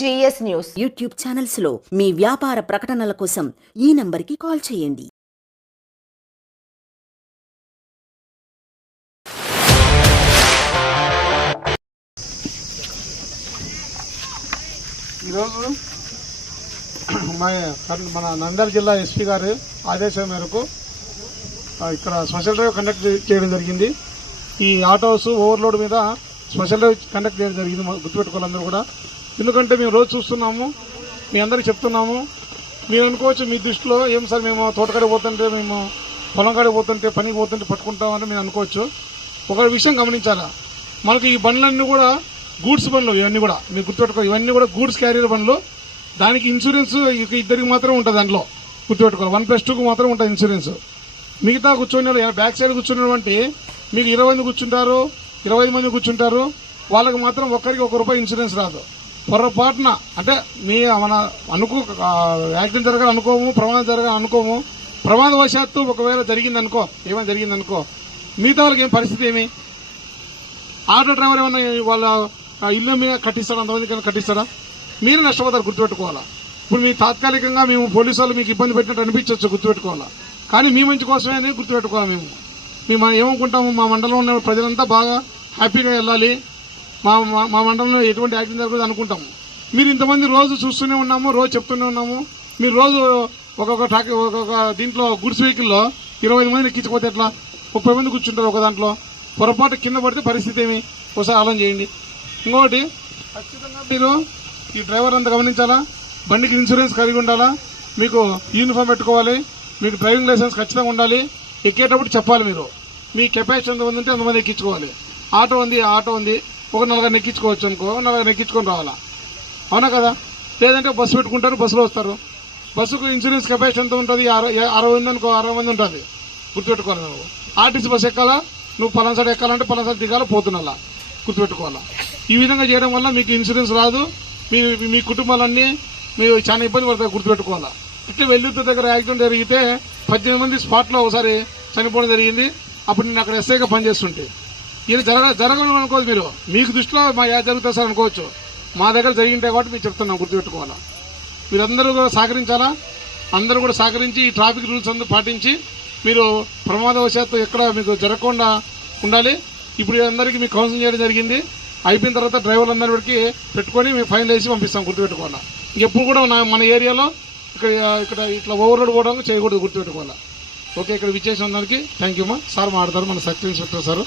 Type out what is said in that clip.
GS news YouTube channels లో మీ వ్యాపార ప్రకటనల కోసం ఈ నంబర్కి కాల్ చేయండి. ఈరోజు మన నంద్యాల జిల్లా ఎస్పీ గారి ఆదేశం మేరకు ఇక్కడ స్పెషల్ డ్రైవ్ కండక్ట్ చేయడం జరిగింది. ఈ ఆటో హౌస్ ఓవర్లోడ్ మీద స్పెషల్ డ్రైవ్ కండక్ట్ చేయడం జరిగింది. గుర్తుపెట్టుకోవాలి అందరూ కూడా. ఎందుకంటే మేము రోజు చూస్తున్నాము, మీ అందరికి చెప్తున్నాము. మీరు అనుకోవచ్చు మీ దృష్టిలో ఏం సార్ మేము తోటకాడికి పోతుంటే, మేము పొలం కాడికి పోతుంటే, పనికి పోతుంటే పట్టుకుంటామని మీరు అనుకోవచ్చు. ఒక విషయం గమనించాలా, మనకి ఈ బండ్లన్నీ కూడా గూడ్స్ బండ్లు. ఇవన్నీ కూడా మీరు గుర్తుపెట్టుకోవాలి, ఇవన్నీ కూడా గూడ్స్ క్యారియర్ బండ్లు. దానికి ఇన్సూరెన్స్ ఇద్దరికి మాత్రం ఉంటుంది. దాంట్లో గుర్తుపెట్టుకోవాలి 1+2కు మాత్రం ఉంటుంది ఇన్సూరెన్స్. మిగతా కూర్చొని బ్యాక్ సైడ్ కూర్చున్నటువంటి మీకు 20 మంది కూర్చుంటారు, 25 మంది కూర్చుంటారు, వాళ్ళకి మాత్రం ఒక్కరికి ₹1 ఇన్సూరెన్స్ రాదు. పొరపాటున అంటే మన యాక్సిడెంట్ జరగాలి అనుకోము, ప్రమాదం జరగాలి అనుకోము. ప్రమాదవశాత్తు ఒకవేళ జరిగిందనుకో, ఏమైనా జరిగిందనుకో, మిగతా వాళ్ళకి ఏం పరిస్థితి ఏమి? ఆటో డ్రైవర్ ఏమన్నా వాళ్ళ ఇల్లు మీద కట్టిస్తాడా? అంతమందికి కట్టిస్తాడా? మీరే నష్టపోతారు. గుర్తుపెట్టుకోవాలా. ఇప్పుడు మీ తాత్కాలికంగా మేము పోలీసు వాళ్ళు మీకు ఇబ్బంది పెట్టినట్టు అనిపించవచ్చు, గుర్తుపెట్టుకోవాలా. కానీ మీ మంచి కోసమే అని గుర్తుపెట్టుకోవాలి. మేము ఏమనుకుంటాము, మా మండలంలో ఉన్న ప్రజలంతా బాగా హ్యాపీగా వెళ్ళాలి, మా మండలంలో ఎటువంటి యాక్సిడెంట్ జరగదు అనుకుంటాము. మీరు ఇంతమంది రోజు చూస్తూనే ఉన్నాము, రోజు చెప్తూనే ఉన్నాము. మీరు రోజు ఒక్కొక్క దీంట్లో గుడ్స్ వెహికల్లో 25 మందిని ఎక్కించకపోతే ఎట్లా? 30 మంది కూర్చుంటారు ఒక దాంట్లో. పొరపాటు కింద పడితే పరిస్థితి ఏమి? ఒకసారి ఆలోచన చేయండి. ఇంకొకటి, ఖచ్చితంగా మీరు ఈ డ్రైవర్ అంతా గమనించాలా. బండికి ఇన్సూరెన్స్ కలిగి ఉండాలా, మీకు యూనిఫామ్ పెట్టుకోవాలి, మీకు డ్రైవింగ్ లైసెన్స్ ఖచ్చితంగా ఉండాలి. ఎక్కేటప్పుడు చెప్పాలి మీరు మీ కెపాసిటీ ఎంతమంది ఉంటే అంతమంది ఎక్కించుకోవాలి. ఆటో ఉంది ఒక 4 ఎక్కించుకోవచ్చు అనుకో, 4 ఎక్కించుకొని రావాలా. అవునా కదా? లేదంటే బస్సు పెట్టుకుంటారు, బస్సులో వస్తారు. బస్సుకు ఇన్సూరెన్స్ కెపాసిటీ ఎంత ఉంటుంది? 60 ఉంది అనుకో, 60 మంది ఉంటుంది. గుర్తుపెట్టుకోవాలి. నువ్వు ఆర్టీసీ బస్సు ఎక్కాలా, నువ్వు పలానా ఎక్కాలంటే పలానా దిగాల పోతున్నా, గుర్తుపెట్టుకోవాలా. ఈ విధంగా చేయడం వల్ల మీకు ఇన్సూరెన్స్ రాదు. మీ కుటుంబాలన్నీ మీరు చాలా ఇబ్బంది పడతాయి, గుర్తుపెట్టుకోవాలా. ఇట్లా వెల్లుర్తి దగ్గర యాక్సిడెంట్ జరిగితే 18 మంది స్పాట్లో ఒకసారి చనిపోవడం జరిగింది. అప్పుడు నేను అక్కడ ఎస్ఐగా పనిచేస్తుంటే ఇది జరగను అనుకోవచ్చు. మీరు మీకు దృష్టిలో మా జరుగుతుంది సార్ అనుకోవచ్చు. మా దగ్గర జరిగింటాయి కాబట్టి మీకు చెప్తున్నాం, గుర్తుపెట్టుకోవాలా. మీరందరూ కూడా సహకరించాలా. అందరూ కూడా సహకరించి ఈ ట్రాఫిక్ రూల్స్ అందరూ పాటించి మీరు ప్రమాదవశాత్తు ఎక్కడ మీకు జరగకుండా ఉండాలి. ఇప్పుడు అందరికీ మీకు కౌన్సిలింగ్ చేయడం జరిగింది. అయిపోయిన తర్వాత డ్రైవర్లందరికీ పెట్టుకొని మేము ఫైన్ వేసి పంపిస్తాం, గుర్తుపెట్టుకోవాలా. ఇంకెప్పుడు కూడా మన ఏరియాలో ఇక్కడ ఇట్లా ఓవర్లోడ్ పోవడం చేయకూడదు, గుర్తుపెట్టుకోవాలా. ఓకే, ఇక్కడ విచ్చేసిన అందరికీ థ్యాంక్ యూ. సార్ మాట్లాడతారు, మన సబ్ ఇన్స్పెక్టర్ సార్.